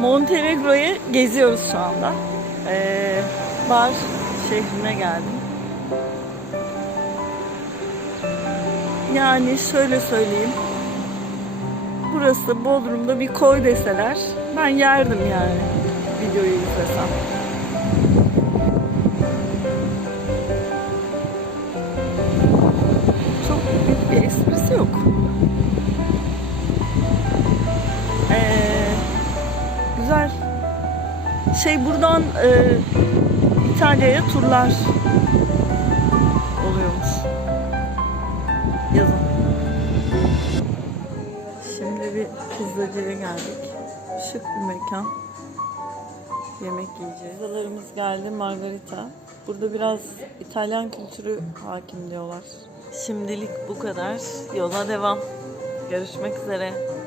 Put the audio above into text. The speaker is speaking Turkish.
Montenegro'yu geziyoruz şu anda. Ee, bar şehrine geldim. Yani şöyle söyleyeyim. Burası Bodrum'da bir koy deseler ben yerdim yani videoyu izlesem. Şey buradan e, İtalya'ya turlar oluyormuş. Yazın. Şimdi bir pizzacıya geldik. Şık bir mekan. Yemek yiyeceğiz. Pizzalarımız geldi margarita. Burada biraz İtalyan kültürü hakim diyorlar. Şimdilik bu kadar. Yola devam. Görüşmek üzere.